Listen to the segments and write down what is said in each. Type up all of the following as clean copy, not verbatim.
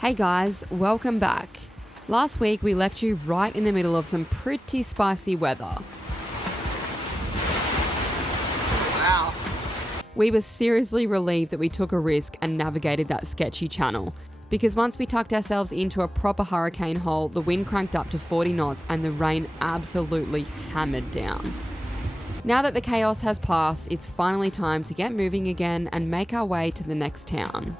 Hey guys, welcome back. Last week we left you right in the middle of some pretty spicy weather. Wow. We were seriously relieved that we took a risk and navigated that sketchy channel, because once we tucked ourselves into a proper hurricane hole, the wind cranked up to 40 knots and the rain absolutely hammered down. Now that the chaos has passed, it's finally time to get moving again and make our way to the next town.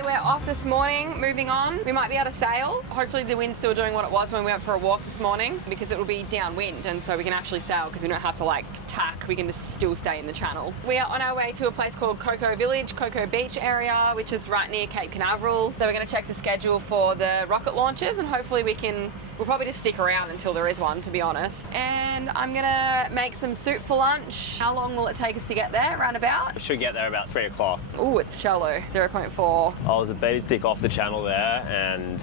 We're off this morning, moving on. We might be able to sail. Hopefully the wind's still doing what it was when we went for a walk this morning, because it will be downwind and so we can actually sail because we don't have to tack, we can just still stay in the channel. We are on our way to a place called Cocoa Village, Cocoa Beach area, which is right near Cape Canaveral. So we're going to check the schedule for the rocket launches and hopefully we'll probably just stick around until there is one, to be honest. And I'm gonna make some soup for lunch. How long will it take us to get there, round about? We should get there about 3 o'clock. Oh, it's shallow, 0.4. I was a bee's dick off the channel there, and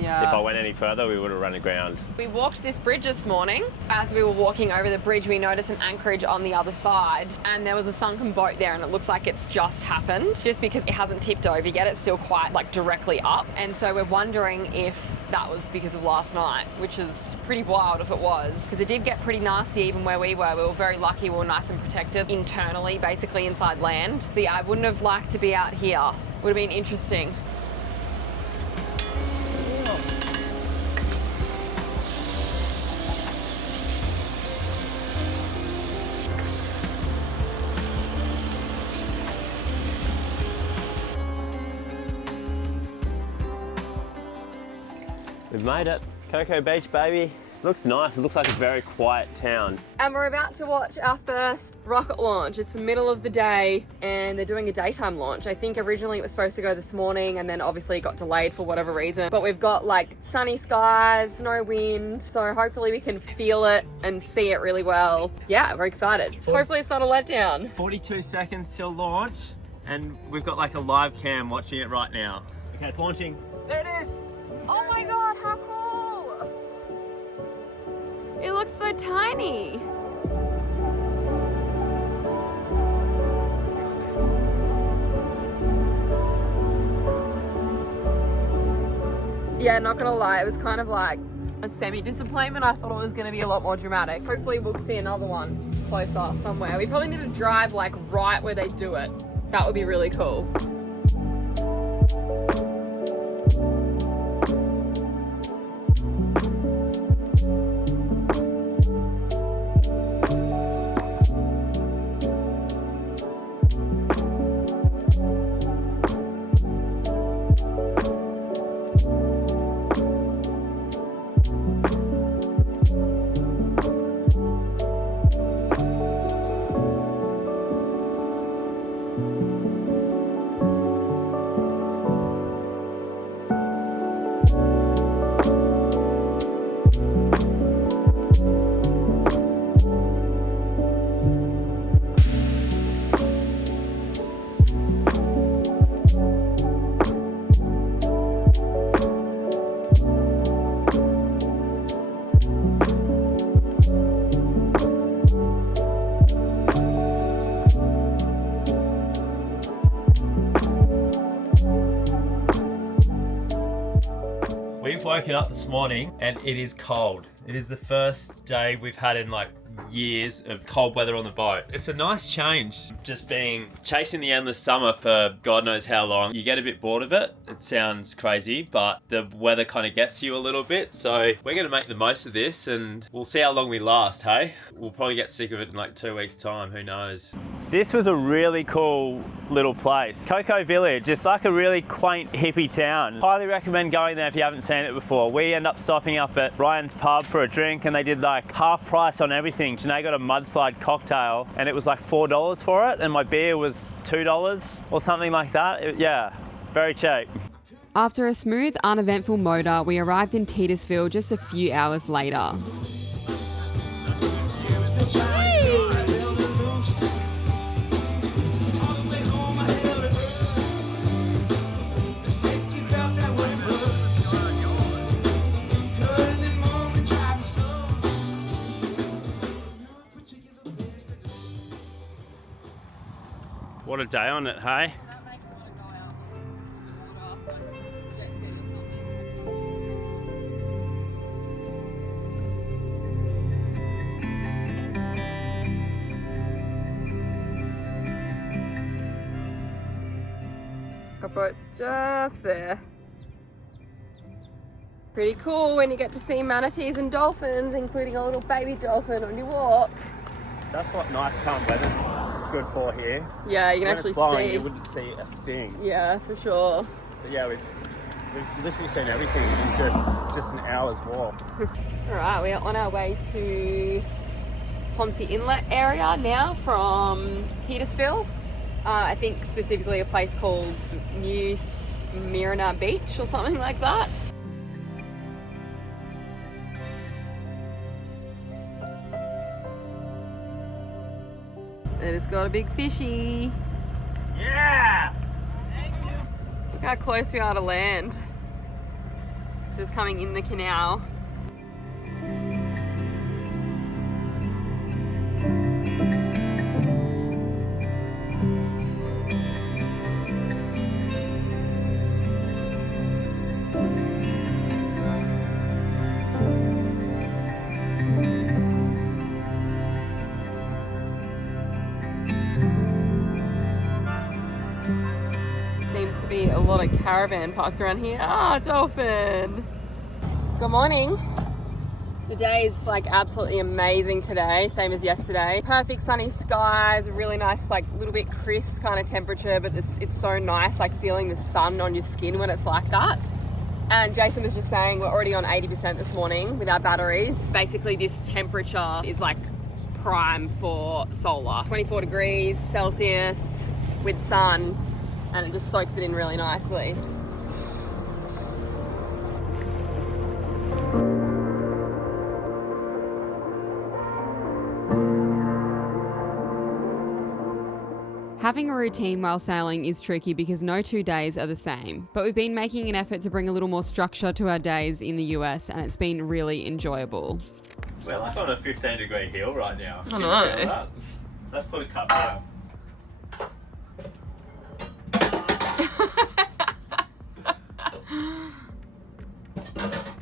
yeah. If I went any further, we would have run aground. We walked this bridge this morning. As we were walking over the bridge, we noticed an anchorage on the other side, and there was a sunken boat there, and it looks like it's just happened, just because it hasn't tipped over yet. It's still quite directly up, and so we're wondering if that was because of last night, which is pretty wild if it was, because it did get pretty nasty even where we were. We were very lucky. We were nice and protected internally, basically inside land. So yeah, I wouldn't have liked to be out here. Would have been interesting. We've made it. Cocoa Beach, baby. Looks nice. It looks like a very quiet town. And we're about to watch our first rocket launch. It's the middle of the day and they're doing a daytime launch. I think originally it was supposed to go this morning and then obviously it got delayed for whatever reason. But we've got sunny skies, no wind. So hopefully we can feel it and see it really well. Yeah, we're excited. So hopefully it's not a letdown. 42 seconds till launch and we've got a live cam watching it right now. Okay, it's launching. There it is. Oh my God, how cool. It looks so tiny. Yeah, not gonna lie, it was kind of like a semi-disappointment. I thought it was gonna be a lot more dramatic. Hopefully we'll see another one closer somewhere. We probably need to drive right where they do it. That would be really cool. We've woken up this morning and it is cold. It is the first day we've had in years of cold weather on the boat. It's a nice change, just chasing the endless summer for God knows how long. You get a bit bored of it. It sounds crazy, but the weather kind of gets you a little bit. So we're going to make the most of this and we'll see how long we last, hey? We'll probably get sick of it in 2 weeks time, who knows? This was a really cool little place. Cocoa Village, it's a really quaint hippie town. Highly recommend going there if you haven't seen it before. We end up stopping up at Ryan's pub for a drink and they did half price on everything. Janae got a mudslide cocktail and it was $4 for it and my beer was $2 or something like that. Yeah, very cheap. After a smooth, uneventful motor, we arrived in Titusville just a few hours later. What a day on it, hey? Our boat's just there. Pretty cool when you get to see manatees and dolphins, including a little baby dolphin on your walk. That's what nice calm weather's good for here. Yeah, you can When actually it's blowing, see. you wouldn't see a thing. Yeah, for sure. But yeah, we've literally seen everything in just an hour's walk. Alright, we are on our way to Ponce Inlet area now from Titusville. I think specifically a place called New Smyrna Beach or something like that. It has got a big fishy. Yeah! Look how close we are to land. Just coming in the canal. Seems to be a lot of caravan parks around here. Ah, dolphin! Good morning. The day is like absolutely amazing today, same as yesterday. Perfect sunny skies, really nice, like little bit crisp kind of temperature, but it's so nice, like feeling the sun on your skin when it's like that. And Jason was just saying we're already on 80% this morning with our batteries. Basically this temperature is like prime for solar. 24 degrees Celsius with sun, and it just soaks it in really nicely. Having a routine while sailing is tricky because no 2 days are the same, but we've been making an effort to bring a little more structure to our days in the US, and it's been really enjoyable. We're like on a 15-degree hill right now. I know. That? Let's put a cup down.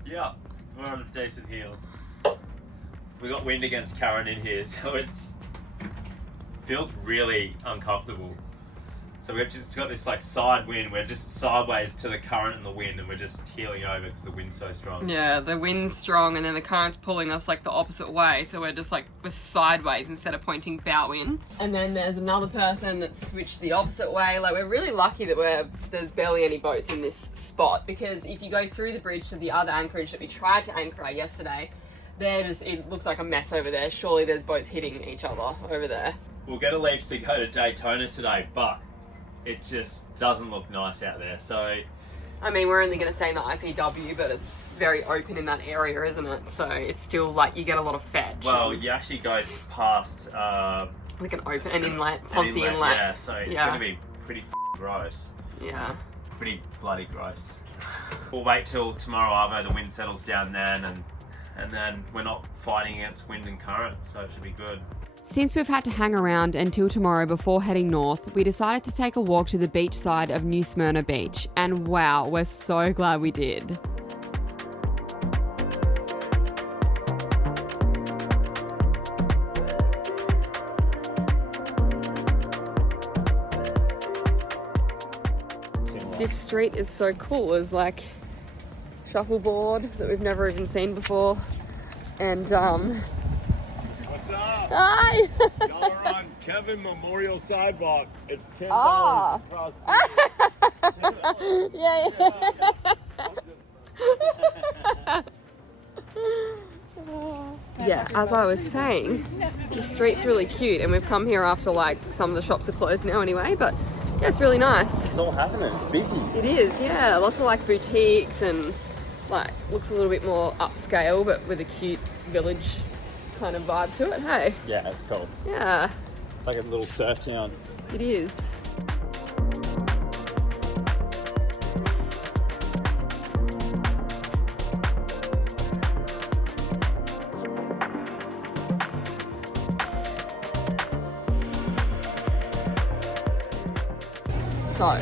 Yeah, we're on a decent hill. We got wind against Karen in here, so it's feels really uncomfortable. So we've just got this like side wind. We're just sideways to the current and the wind, and we're just heeling over because the wind's so strong. Yeah, the wind's strong, and then the current's pulling us like the opposite way. So we're just like we're sideways instead of pointing bow in. And then there's another person that's switched the opposite way. Like we're really lucky that there's barely any boats in this spot, because if you go through the bridge to the other anchorage that we tried to anchor at yesterday, it looks like a mess over there. Surely there's boats hitting each other over there. We'll get a leave to go to Daytona today, but it just doesn't look nice out there. So, I mean, we're only going to stay in the ICW, but it's very open in that area, isn't it? So it's still like you get a lot of fetch. Well, you actually go past like an inlet, Ponce Inlet. Yeah, so it's going to be pretty gross. Yeah. Pretty bloody gross. We'll wait till tomorrow, Arvo, the wind settles down then, and then we're not fighting against wind and current, so it should be good. Since we've had to hang around until tomorrow before heading north, we decided to take a walk to the beach side of New Smyrna Beach, and wow, we're so glad we did. This street is so cool. There's like shuffleboard that we've never even seen before, and What's up? Hi! Y'all are on Kevin Memorial Sidewalk. It's $10 across the Yeah, as I was saying, the street's really cute, and we've come here after like some of the shops are closed now anyway, but yeah, it's really nice. It's all happening. It's busy. It is, yeah. Lots of like boutiques and like looks a little bit more upscale, but with a cute village kind of vibe to it, hey? Yeah, it's cool. Yeah. It's like a little surf town. It is. So,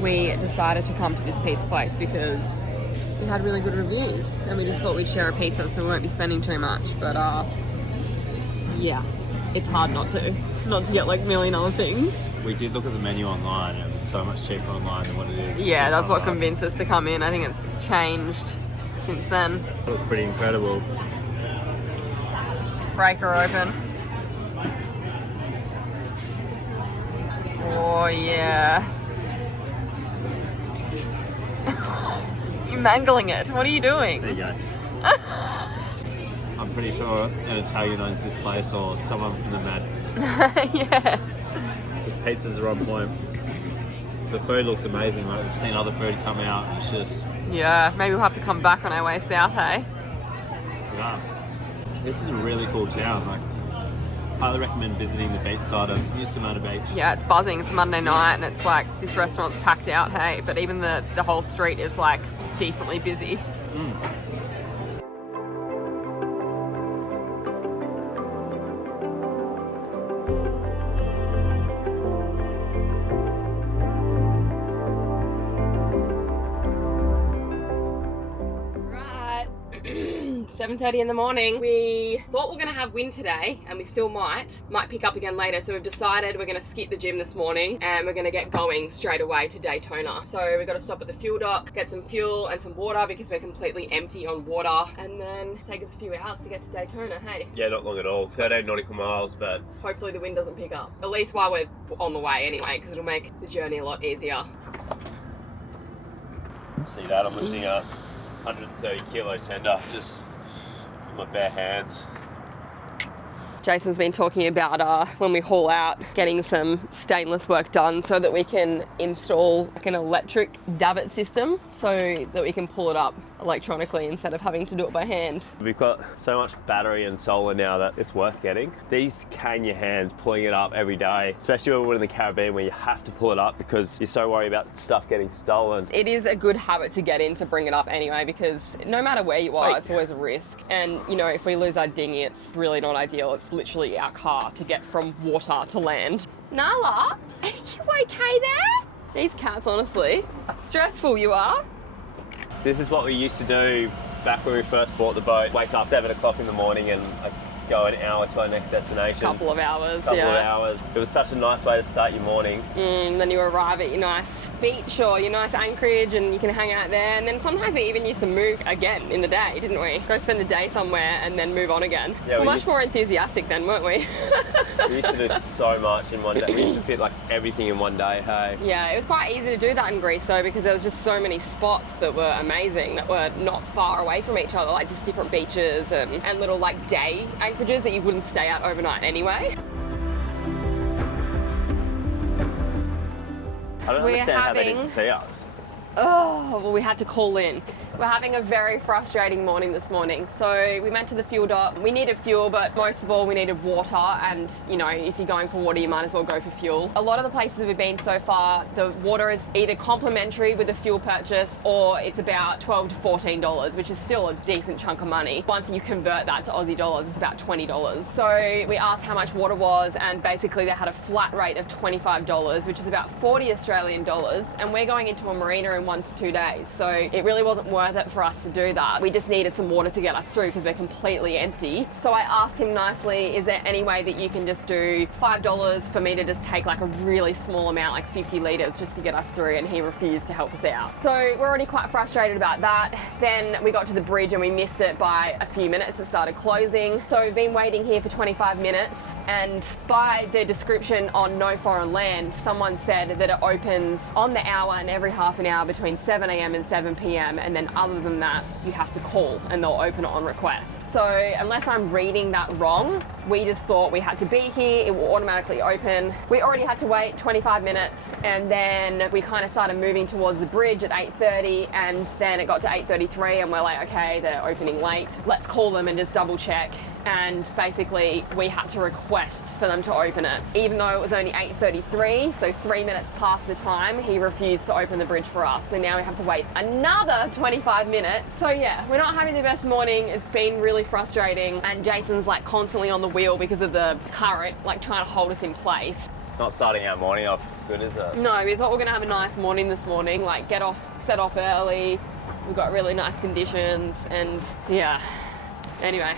we decided to come to this pizza place because we had really good reviews and we just thought we'd share a pizza so we won't be spending too much. But yeah, it's hard not to get like a million other things. We did look at the menu online and it was so much cheaper online than what it is. Yeah, that's what convinced us to come in. I think it's changed since then. It was pretty incredible. Breaker open. Oh yeah. You're mangling it. What are you doing? There you go. I'm pretty sure an Italian owns this place or someone from the Mad. Yeah. The pizzas are on point. The food looks amazing. Like we've seen other food come out. It's just Yeah, maybe we'll have to come back on our way south, hey? yeah. This is a really cool town. Like, highly recommend visiting the beach side of Smyrna Beach. Yeah, it's buzzing. It's Monday night and it's like this restaurant's packed out, hey? But even the whole street is like decently busy. Right. 7:30 in the morning. We thought we are going to have wind today and we still might pick up again later, so we've decided we're going to skip the gym this morning and we're going to get going straight away to Daytona. So we've got to stop at the fuel dock, get some fuel and some water because we're completely empty on water, and then take us a few hours to get to Daytona, hey? Yeah, not long at all. 13 nautical miles, but Hopefully the wind doesn't pick up, at least while we're on the way anyway, because it'll make the journey a lot easier. see that? I'm lifting a 130 kilo tender just with my bare hands. Jason's been talking about when we haul out, getting some stainless work done so that we can install like an electric davit system so that we can pull it up electronically instead of having to do it by hand. We've got so much battery and solar now that it's worth getting. These cane your hands pulling it up every day, especially when we're in the Caribbean where you have to pull it up because you're so worried about stuff getting stolen. It is a good habit to get in to bring it up anyway, because no matter where you are, it's always a risk. And you know, if we lose our dinghy, it's really not ideal. It's literally our car to get from water to land. Nala, are you okay there? These cats, honestly, stressful you are. This is what we used to do back when we first bought the boat. Wake up 7 o'clock in the morning and go an hour to our next destination. Couple of hours. Couple of hours. It was such a nice way to start your morning. Then you arrive at your nice beach or your nice anchorage and you can hang out there. And then sometimes we even used to move again in the day, didn't we? Go spend the day somewhere and then move on again. Yeah, we're much more enthusiastic then, weren't we? We used to do so much in one day. We used to fit like everything in one day, hey? Yeah, it was quite easy to do that in Greece though, because there was just so many spots that were amazing, that were not far away from each other, like just different beaches and little like day anchorages that you wouldn't stay at overnight anyway. I don't understand how they didn't see us. Oh, well, we had to call in. We're having a very frustrating morning this morning. So we went to the fuel dock. We needed fuel, but most of all, we needed water. And, you know, if you're going for water, you might as well go for fuel. A lot of the places we've been so far, the water is either complimentary with a fuel purchase or it's about $12 to $14, which is still a decent chunk of money. Once you convert that to Aussie dollars, it's about $20. So we asked how much water was, and basically they had a flat rate of $25, which is about 40 Australian dollars. And we're going into a marina in 1 to 2 days. So it really wasn't worth it for us to do that. We just needed some water to get us through because we're completely empty. So I asked him nicely, is there any way that you can just do $5 for me to just take like a really small amount, like 50 litres, just to get us through, and he refused to help us out. So we're already quite frustrated about that. Then we got to the bridge and we missed it by a few minutes. It started closing. So we've been waiting here for 25 minutes, and by the description on No Foreign Land, someone said that it opens on the hour and every half an hour between 7 a.m. and 7 p.m. and then other than that, you have to call and they'll open it on request. So unless I'm reading that wrong, we just thought we had to be here, it will automatically open. We already had to wait 25 minutes, and then we kind of started moving towards the bridge at 8:30, and then it got to 8:33 and we're like, okay, they're opening late. Let's call them and just double check. And basically we had to request for them to open it. Even though it was only 8:33, so 3 minutes past the time, he refused to open the bridge for us. So now we have to wait another 25 45 minutes. So yeah, we're not having the best morning. It's been really frustrating, and Jason's like constantly on the wheel because of the current, like trying to hold us in place. It's not starting our morning off good, is it? No, we thought we were gonna have a nice morning this morning, like set off early. We've got really nice conditions, and yeah, anyway.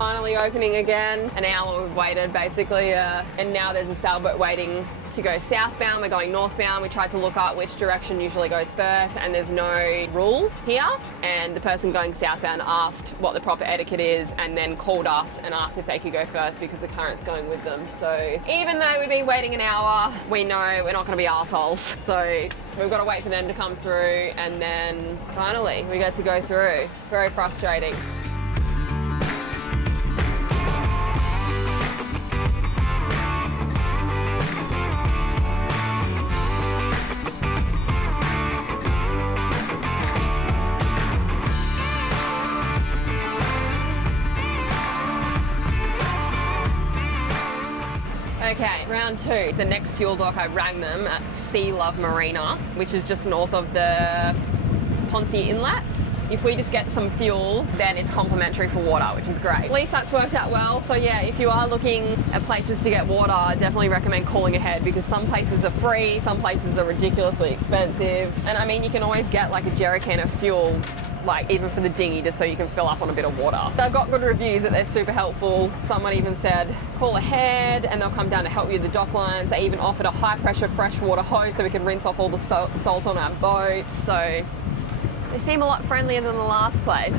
Finally opening again. An hour we've waited basically, and now there's a sailboat waiting to go southbound. We're going northbound. We tried to look up which direction usually goes first, and there's no rule here. And the person going southbound asked what the proper etiquette is, and then called us and asked if they could go first because the current's going with them. So even though we've been waiting an hour, we know we're not going to be assholes. So we've got to wait for them to come through, and then finally we get to go through. Very frustrating. Okay, round two. The next fuel dock, I rang them at Sea Love Marina, which is just north of the Ponce Inlet. If we just get some fuel, then it's complimentary for water, which is great. At least that's worked out well. So yeah, if you are looking at places to get water, I definitely recommend calling ahead, because some places are free, some places are ridiculously expensive. And I mean, you can always get like a jerry can of fuel, like even for the dinghy, just so you can fill up on a bit of water. They've got good reviews that they're super helpful. Someone even said, call ahead and they'll come down to help you with the dock lines. They even offered a high pressure freshwater hose so we could rinse off all the salt on our boat. So they seem a lot friendlier than the last place.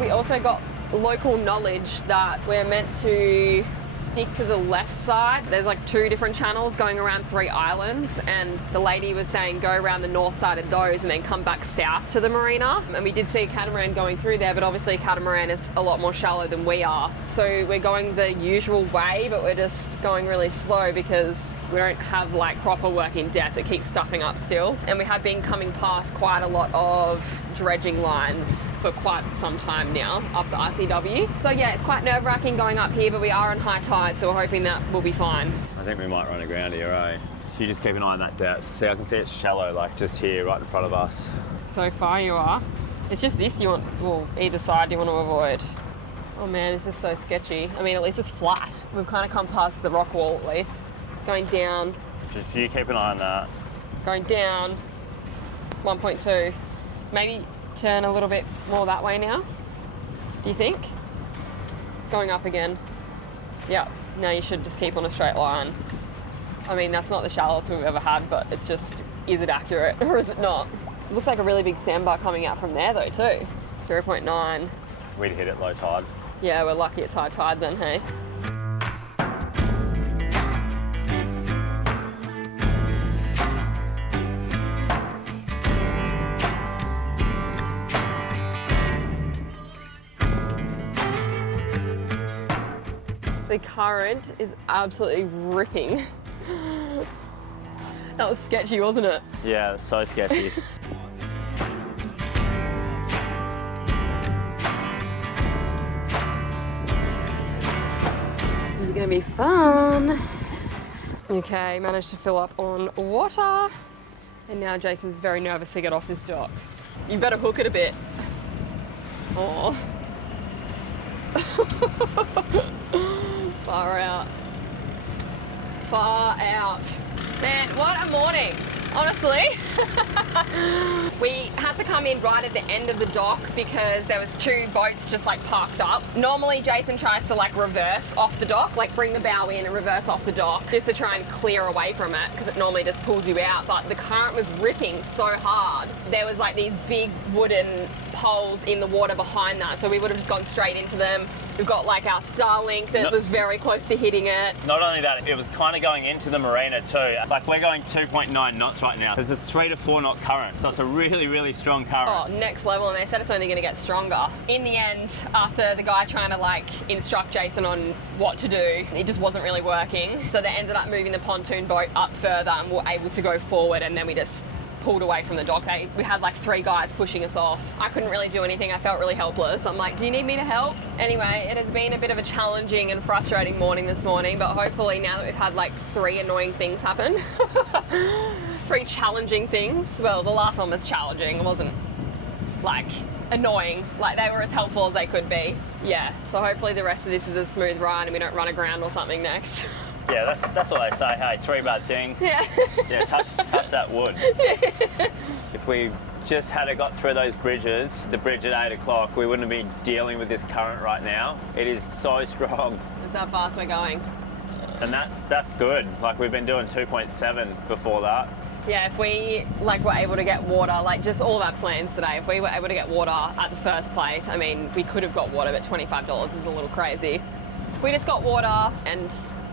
We also got local knowledge that we're meant to stick to the left side. There's like 2 different channels going around 3 islands, and the lady was saying go around the north side of those and then come back south to the marina. And we did see a catamaran going through there, but obviously a catamaran is a lot more shallow than we are. So we're going the usual way, but we're just going really slow because we don't have like proper working depth. It keeps stuffing up still. And we have been coming past quite a lot of dredging lines for quite some time now up the ICW. So yeah, it's quite nerve-wracking going up here, but we are on high tide, so we're hoping that we'll be fine. I think we might run aground here, eh? You just keep an eye on that depth. See, I can see it's shallow, like just here, right in front of us. So far you are. It's just this you want, well, either side you want to avoid. Oh man, this is so sketchy. I mean, at least it's flat. We've kind of come past the rock wall at least. Going down. Just you keep an eye on that. Going down. 1.2. Maybe turn a little bit more that way now. Do you think? It's going up again. Yep. Now you should just keep on a straight line. I mean, that's not the shallowest we've ever had, but it's just, is it accurate or is it not? It looks like a really big sandbar coming out from there though too. 0.9. We'd hit it low tide. Yeah, we're lucky it's high tide then, hey? The current is absolutely ripping. That was sketchy, wasn't it? Yeah, it's so sketchy. This is gonna be fun. Okay, managed to fill up on water. And now Jason's very nervous to get off this dock. You better hook it a bit. Oh. Far out. Far out. Man, what a morning, honestly. We had to come in right at the end of the dock because there was 2 boats just like parked up. Normally Jason tries to like reverse off the dock, like bring the bow in and reverse off the dock just to try and clear away from it because it normally just pulls you out, but the current was ripping so hard. There was like these big wooden poles in the water behind that, so we would have just gone straight into them. We've got like our Starlink that was very close to hitting it. Not only that, it was kind of going into the marina too. Like we're going 2.9 knots right now. There's a 3 to 4 knot current, so it's a really, really strong current. Oh, next level, and they said it's only going to get stronger. In the end, after the guy trying to like instruct Jason on what to do, it just wasn't really working. So they ended up moving the pontoon boat up further and we were able to go forward, and then we just pulled away from the dock. We had like 3 guys pushing us off. I couldn't really do anything. I felt really helpless. I'm like, do you need me to help? Anyway, it has been a bit of a challenging and frustrating morning this morning, but hopefully now that we've had like 3 annoying things happen, 3 challenging things. Well, the last one was challenging. It wasn't like annoying. Like they were as helpful as they could be. Yeah, so hopefully the rest of this is a smooth ride and we don't run aground or something next. Yeah, that's what they say. Hey, 3 bad things. Yeah. Yeah, touch that wood. If we just had got through those bridges, the bridge at 8 o'clock, we wouldn't be dealing with this current right now. It is so strong. That's how fast we're going. And that's good. Like we've been doing 2.7 before that. Yeah, if we like were able to get water, like just all of our plans today, if we were able to get water at the first place, I mean, we could have got water, but $25 is a little crazy. If we just got water and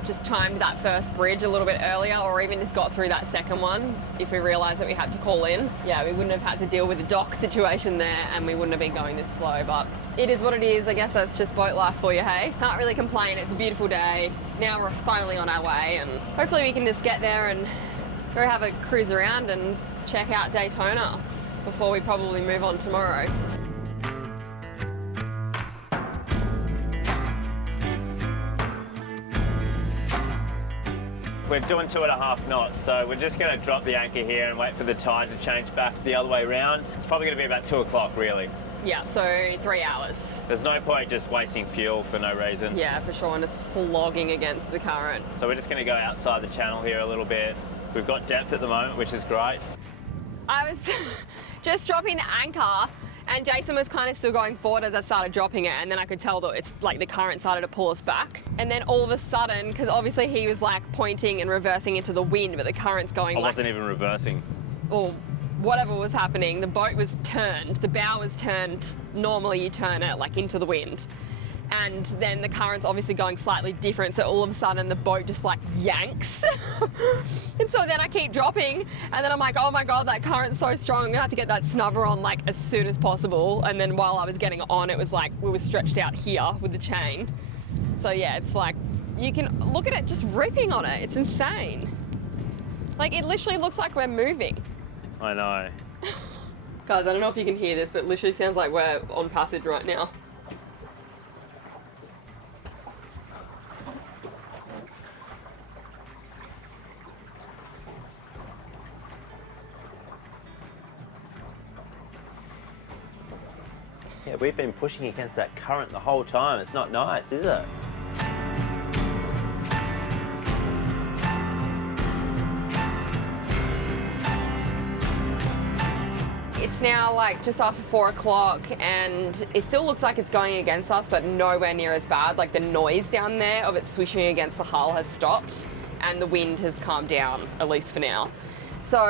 just timed that first bridge a little bit earlier, or even just got through that second one, if we realised that we had to call in, yeah, we wouldn't have had to deal with the dock situation there and we wouldn't have been going this slow. But it is what it is. I guess that's just boat life for you, hey? Can't really complain. It's a beautiful day. Now we're finally on our way, and hopefully we can just get there and go have a cruise around and check out Daytona before we probably move on tomorrow. We're doing 2.5 knots, so we're just going to drop the anchor here and wait for the tide to change back the other way around. It's probably going to be about 2 o'clock, really. Yeah, so 3 hours. There's no point just wasting fuel for no reason. Yeah, for sure, and just slogging against the current. So we're just going to go outside the channel here a little bit. We've got depth at the moment, which is great. I was just dropping the anchor, and Jason was kind of still going forward as I started dropping it, and then I could tell that it's like the current started to pull us back. And then all of a sudden, because obviously he was like pointing and reversing into the wind, but the current's going I wasn't even reversing. Or whatever was happening, the boat was turned, the bow was turned. Normally you turn it like into the wind. And then the current's obviously going slightly different, so all of a sudden the boat just like yanks. And so then I keep dropping, and then I'm like, oh my God, that current's so strong, I'm gonna have to get that snubber on like as soon as possible. And then while I was getting on, it was like we were stretched out here with the chain. So yeah, it's like, you can look at it just ripping on it, it's insane. Like it literally looks like we're moving. I know. Guys, I don't know if you can hear this, but it literally sounds like we're on passage right now. Yeah, we've been pushing against that current the whole time. It's not nice, is it? It's now like just after 4 o'clock and it still looks like it's going against us, but nowhere near as bad. Like the noise down there of it swishing against the hull has stopped and the wind has calmed down, at least for now. So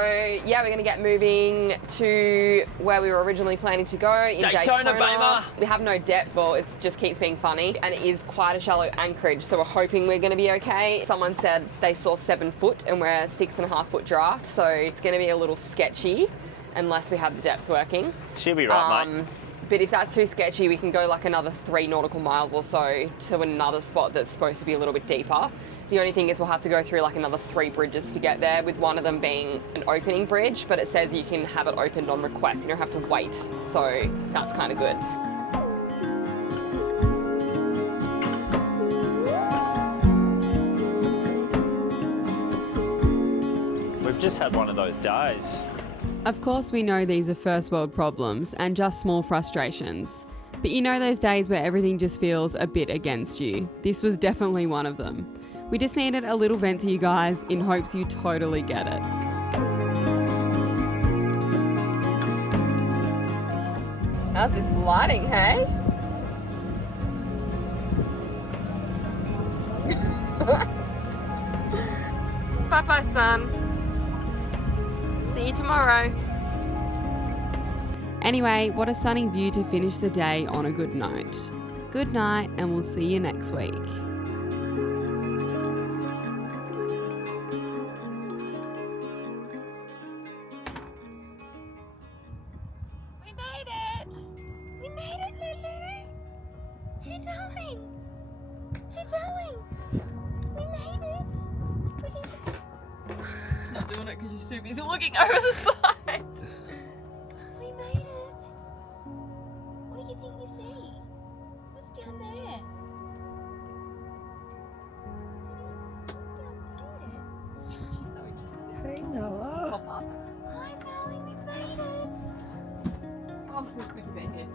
yeah, we're gonna get moving to where we were originally planning to go in Daytona. Baby. We have no depth, well, it just keeps being funny, and it is quite a shallow anchorage, so we're hoping we're gonna be okay. Someone said they saw 7 foot and we're 6.5 foot draft, so it's gonna be a little sketchy unless we have the depth working. She'll be right, mate. But if that's too sketchy, we can go like another 3 nautical miles or so to another spot that's supposed to be a little bit deeper. The only thing is we'll have to go through like another 3 bridges to get there, with one of them being an opening bridge, but it says you can have it opened on request. You don't have to wait, so that's kind of good. We've just had one of those days. Of course, we know these are first world problems and just small frustrations. But you know those days where everything just feels a bit against you. This was definitely one of them. We just needed a little vent to you guys in hopes you totally get it. How's this lighting, hey? Bye-bye, son. See you tomorrow. Anyway, what a stunning view to finish the day on a good note. Good night, and we'll see you next week. We made it! We made it, Lulu! Hey, darling! Hey, darling! We made it! We did it! Not doing it because you're too busy looking over the side. We made it! What do you think you see? What's down there? She's so interested. Hey, Noah. Pop up. Hi, darling, we made it! Oh, it's good to be here.